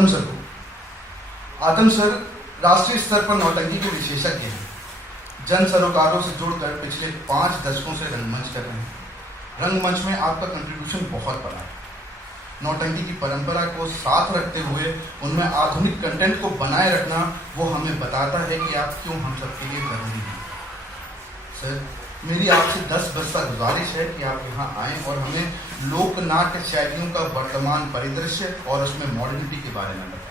आतम sir को। आतम sir राष्ट्रीय स्तर पर नौटंकी के विशेषज्ञ हैं। जन सरोकारों से जुड़कर पिछले 5 दशकों से रंगमंच कर रहे हैं। रंगमंच में आपका कंट्रीब्यूशन बहुत बड़ा है। नौटंकी की परंपरा को साथ रखते हुए उनमें आधुनिक कंटेंट को बनाए रखना वो हमें बताता है कि आप क्यों हम सबके लिए जरूरी हैं। सर, मेरी आपसे 10 बरसा गुजारिश है कि आप यहाँ आएं और हमें लोकनाट्य शैलियों का वर्तमान परिदृश्य और उसमें मॉडर्निटी के बारे में बताएं।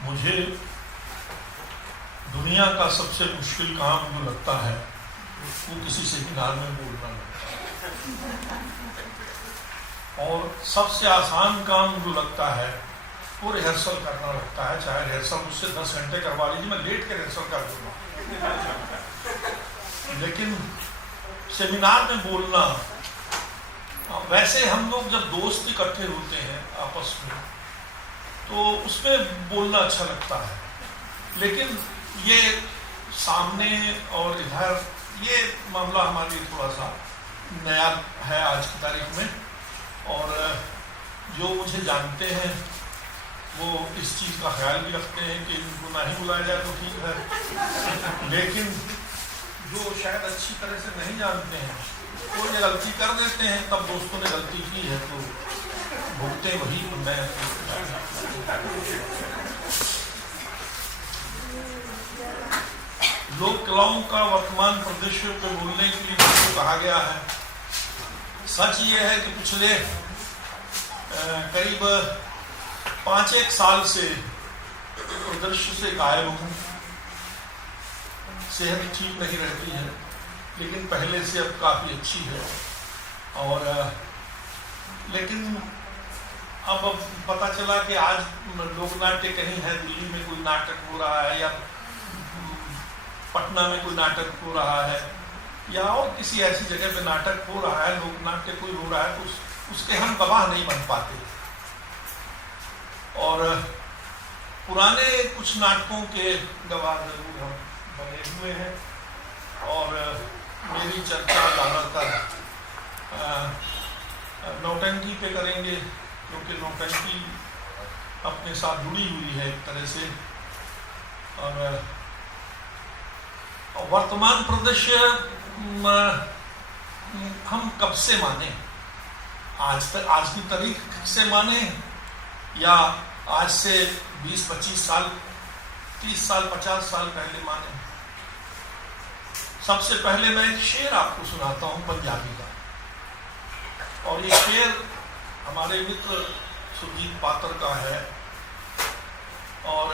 मुझे दुनिया का सबसे मुश्किल काम जो लगता है वो किसी सेमिनार में बोलना लगता है, और सबसे आसान काम जो लगता है वो रिहर्सल करना लगता है। चाहे रिहर्सल मुझसे 10 घंटे करवा लीजिए, मैं लेट के रिहर्सल कर दूंगा, लेकिन सेमिनार में बोलना, वैसे हम लोग जब दोस्त इकट्ठे होते हैं आपस में तो उसमें बोलना अच्छा लगता है, लेकिन ये सामने और इधर ये मामला हमारे लिए थोड़ा सा नया है आज की तारीख में। और जो मुझे जानते हैं वो इस चीज़ का ख्याल भी रखते हैं कि इनको ना ही बुलाया जाए तो ठीक है, लेकिन जो शायद अच्छी तरह से नहीं जानते हैं वो ये गलती कर देते हैं। तब दोस्तों ने गलती की है तो भुगते वही। मैं लोक कलाओं का वर्तमान परिदृश्य पे बोलने के लिए मुझको कहा गया है। सच ये है कि पिछले करीब 5-1 साल से परिदृश्य से गायब हूँ। सेहत ठीक नहीं रहती है, लेकिन पहले से अब काफ़ी अच्छी है। और लेकिन अब पता चला कि आज लोकनाट्य कहीं है, दिल्ली में कोई नाटक हो रहा है या पटना में कोई नाटक हो रहा है या और किसी ऐसी जगह पे नाटक हो रहा है, लोकनाट्य कोई हो रहा है, तो उसके हम गवाह नहीं बन पाते। और पुराने कुछ नाटकों के गवाह जरूर हम बने हुए हैं। और मेरी चर्चा ज़्यादातर नौटंकी पे करेंगे, क्योंकि नौटंकी अपने साथ जुड़ी हुई है एक तरह से। और वर्तमान परिदृश्य हम कब से माने, आज की तारीख से माने या आज से 20-25 साल, 30 साल, 50 साल पहले माने। सबसे पहले मैं एक शेर आपको सुनाता हूँ पंजाबी का, और ये शेर हमारे मित्र सुरजीत पात्र का है। और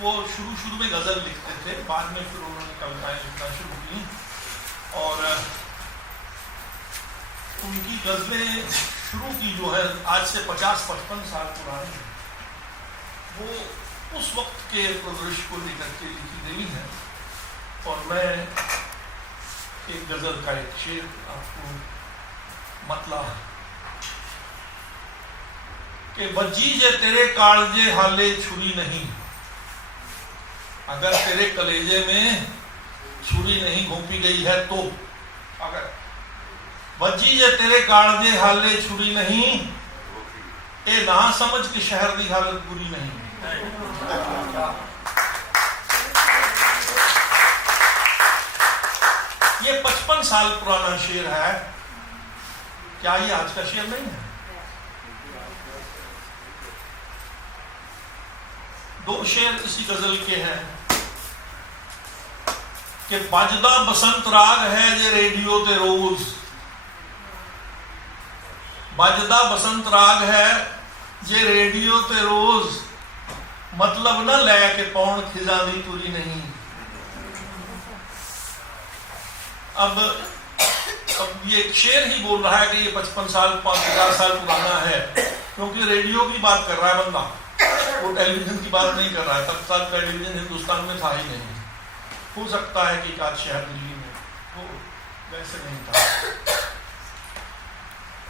वो शुरू में गज़ल लिखते थे, बाद में फिर उन्होंने कविताएं लिखना शुरू की। और उनकी गज़लें शुरू की जो है आज से 50-55 साल पुरानी है, वो उस वक्त के परिदृश्य को लेकर के लिखी गई है। और मैं एक गज़ल का एक शेर आपको मतला कि बज्जी जे तेरे कालजे हाले छुरी नहीं, अगर तेरे कलेजे में छुरी नहीं घोंपी गई है तो, अगर बज्जी जे तेरे कालजे हाले छुरी नहीं, ए ना समझ कि शहर की हालत बुरी नहीं। ये 55 साल पुराना शेर है। क्या ये आज का शेर नहीं है? 2 शेर इसी गजल के हैं कि बजदा बसंत राग है जे रेडियो ते रोज, बजदा बसंत राग है जे रेडियो ते रोज, मतलब न लैके पौन खिजा दी तुरी नहीं। अब ये शेर ही बोल रहा है कि ये 55 साल 50 साल पुराना है, क्योंकि रेडियो की बात कर रहा है बंदा। वो टेलीविजन की बात नहीं कर रहा है, तब तक टेलीविजन हिंदुस्तान में था ही नहीं। हो सकता है कि एक आध शहर दिल्ली में हो, वैसे नहीं था।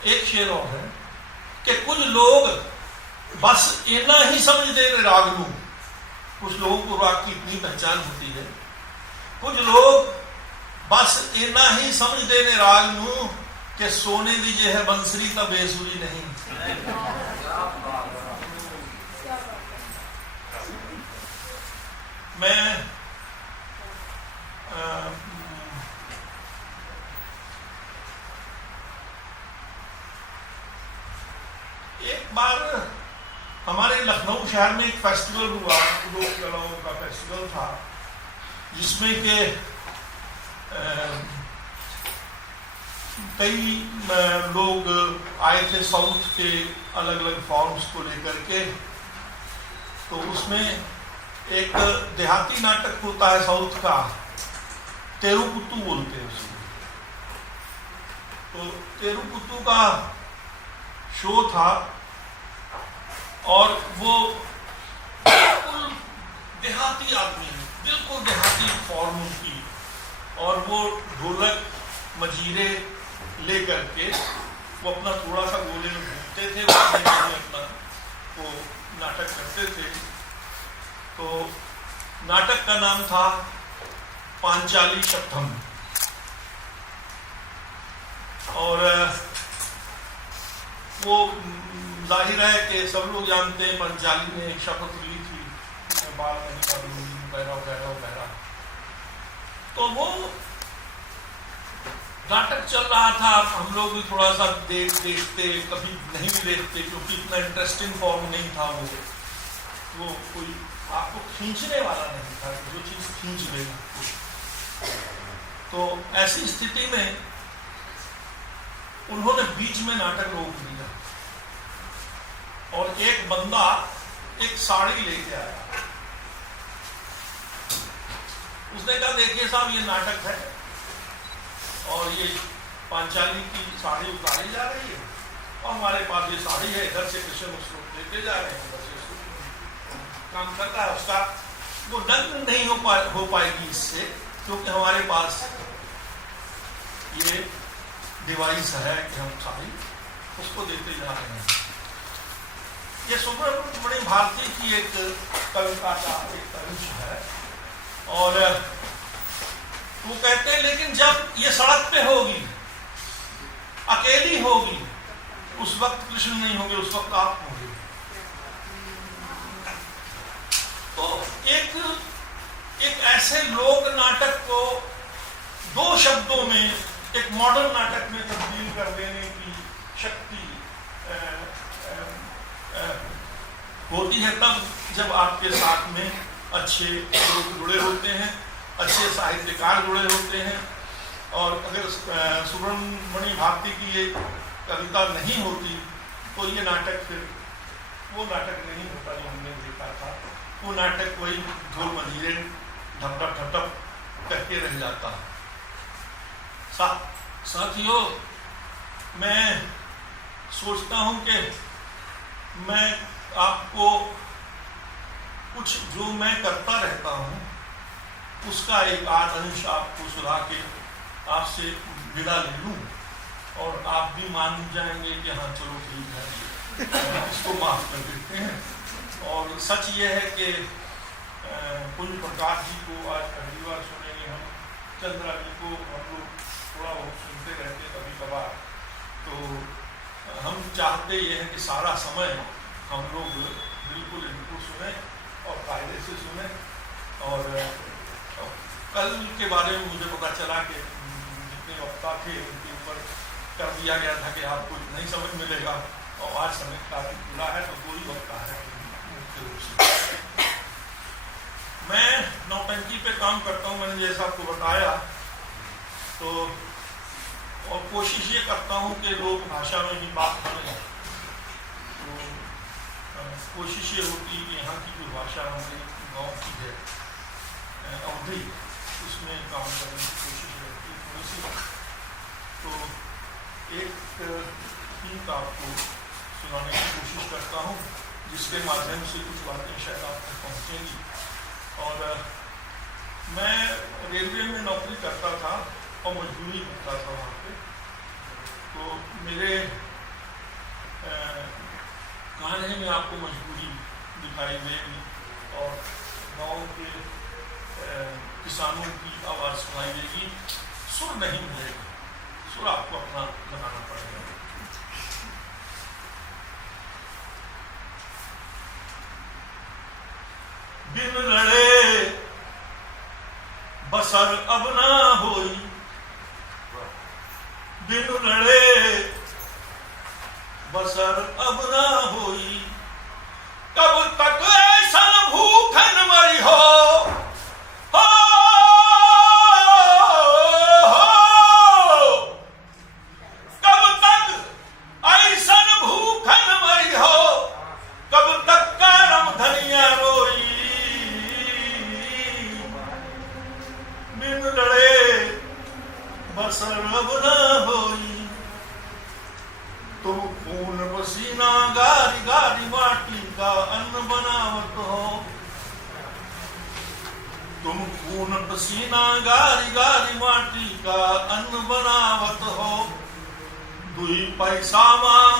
एक शेर और है कि कुछ लोग बस इतना ही समझते राग लू। कुछ लोगों को राग की इतनी पहचान होती है, कुछ लोग बस इतना ही समझते ने राग नू कि सोने दी जे है बंसरी तब बेसुरी नहीं। मैं एक बार हमारे लखनऊ शहर में एक फेस्टिवल हुआ, लोक कलाओं का फेस्टिवल था, जिसमें के कई लोग आए थे साउथ के अलग अलग फॉर्म्स को लेकर के। तो उसमें एक देहाती नाटक होता है साउथ का, तेरुकुतु बोलते हैं उसको। तो तेरुकुतु का शो था और वो बिल्कुल देहाती आदमी, बिल्कुल देहाती फॉर्म की, और वो ढोलक मजीरे लेकर के वो अपना थोड़ा सा गोले में घूमते थे, अपना वो नाटक करते थे। तो नाटक का नाम था पांचाली शपथम। और वो जाहिर है कि सब लोग जानते हैं पांचाली ने एक शपथ ली थी, बाल नहीं करूंगी वगैरह वगैरह वगैरह। तो वो नाटक चल रहा था, हम लोग भी थोड़ा सा देखते, कभी नहीं भी देखते, क्योंकि इतना इंटरेस्टिंग फॉर्म नहीं था वो कोई आपको खींचने वाला नहीं था, जो चीज खींच लेगा। तो ऐसी स्थिति में उन्होंने बीच में नाटक रोक दिया और एक बंदा एक साड़ी लेके आया। उसने कहा देखिए साहब, ये नाटक है और ये पांचाली की साड़ी उतारी जा रही है और हमारे पास ये साड़ी है, इधर से कृष्ण श्लोक लेते जा रहे हैं, उधर से काम करता है उसका। वो नग्न नहीं हो पाएगी इससे, क्योंकि हमारे पास ये डिवाइस है कि हम साड़ी उसको देते जा रहे हैं। ये सुब्रमण्य भारती की एक कविता का एक अंश है और वो कहते हैं लेकिन जब ये सड़क पे होगी, अकेली होगी, उस वक्त कृष्ण नहीं होंगे, उस वक्त आप होंगे। तो एक ऐसे लोक नाटक को दो शब्दों में एक मॉडर्न नाटक में तब्दील कर देने की शक्ति होती है तब जब आपके साथ में अच्छे लोग जुड़े होते हैं, अच्छे साहित्यकार जुड़े होते हैं। और अगर सुब्रमण्य भारती की ये कविता नहीं होती तो ये नाटक फिर वो नाटक नहीं होता जो हमने देखा था। वो नाटक वही ढोल मजीरे ढपटप ढपटप करके रह जाता। साथियों, मैं सोचता हूं कि मैं आपको कुछ जो मैं करता रहता हूं उसका एक आध अंश आपको सुना के आपसे विदा ले लूं और आप भी मान जाएंगे कि हाँ चलो ठीक है, इसको माफ कर देते हैं। और सच ये है कि पुण्य प्रकाश जी को आज पहली बार सुनेंगे हम, चंद्रा जी को हम लोग थोड़ा बहुत सुनते रहते कभी कभार। तो हम चाहते ये हैं कि सारा समय हम लोग बिल्कुल इनको सुने और कायदे से सुने। और कल के बारे में मुझे पता चला कि जितने वक्ता थे उनके ऊपर कर दिया गया था कि आपको नहीं समझ मिलेगा, और आज समय काफी खुला है तो कोई वक्ता है मुख्य रूप से। मैं नौटंकी पे काम करता हूँ, मैंने जैसा आपको बताया, तो और कोशिश ये करता हूँ कि लोक भाषा में भी बात करें। तो कोशिश ये होती है कि यहाँ की जो भाषा हमारे गाँव की है अवधि, उसमें काम करने की कोशिश रहती है थोड़ी सी। तो एक गीत आपको सुनाने की कोशिश करता हूँ जिसके माध्यम से कुछ बातें शायद आप तक पहुँचेंगी। और मैं रेलवे में नौकरी करता था और मजदूरी करता था वहाँ पे, तो मेरे गाने में आपको मजबूरी दिखाई देगी और गाँव के किसानों की आवाज़ सुनाई देगी। सुर नहीं मिलेगा, सुर आपको अपना लगाना पड़ेगा। बिन लड़े बसर अब ना होई, बिन लड़े बसर अब ना होई, कब तक ऐसा भूखन मरी हो, कब तक ऐसा भूखन मरी हो, कब तक करम धनिया रोई, बिन लड़े बसर अब ना होई। तुम खून पसीना गारी गारी माटी का अन्न बनावत हो, तुम खून पसीना गारी गारी माटी का अन्न बनावत हो। दुई पैसा मां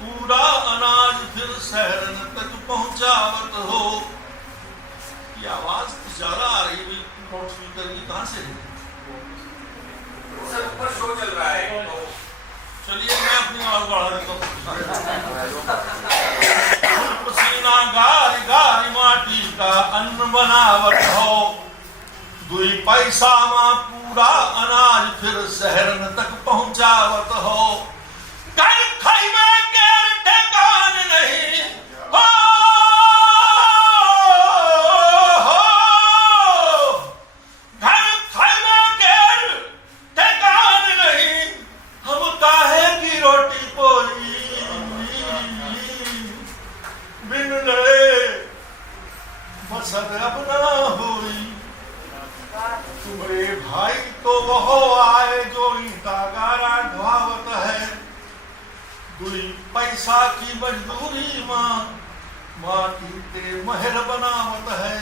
पूरा अनाज फिर शहरन तक पहुंचावत हो। ये आवाज ज्यादा आ रही है, नोट स्पीकर की कहां से है? सर ऊपर शो चल रहा है। चलिए मैं अपनी आवाज बढ़ा देता हूँ। पसीना गारी गारी माटी का अन्न बनावत हो, दुई पैसा मां पूरा अनाज फिर शहरन तक पहुंचावत हो। घर खैमे के ठिकान नहीं हो, घर खैमे के ठिकान नहीं, हम काहे की रोटी पोई, बिन लड़े बसर अब ना हुई। तुम्हारे भाई तो वह आए जो ईंटा गारा ढावत है, दुई पैसा की मजदूरी मां माटी के महल बनावत है।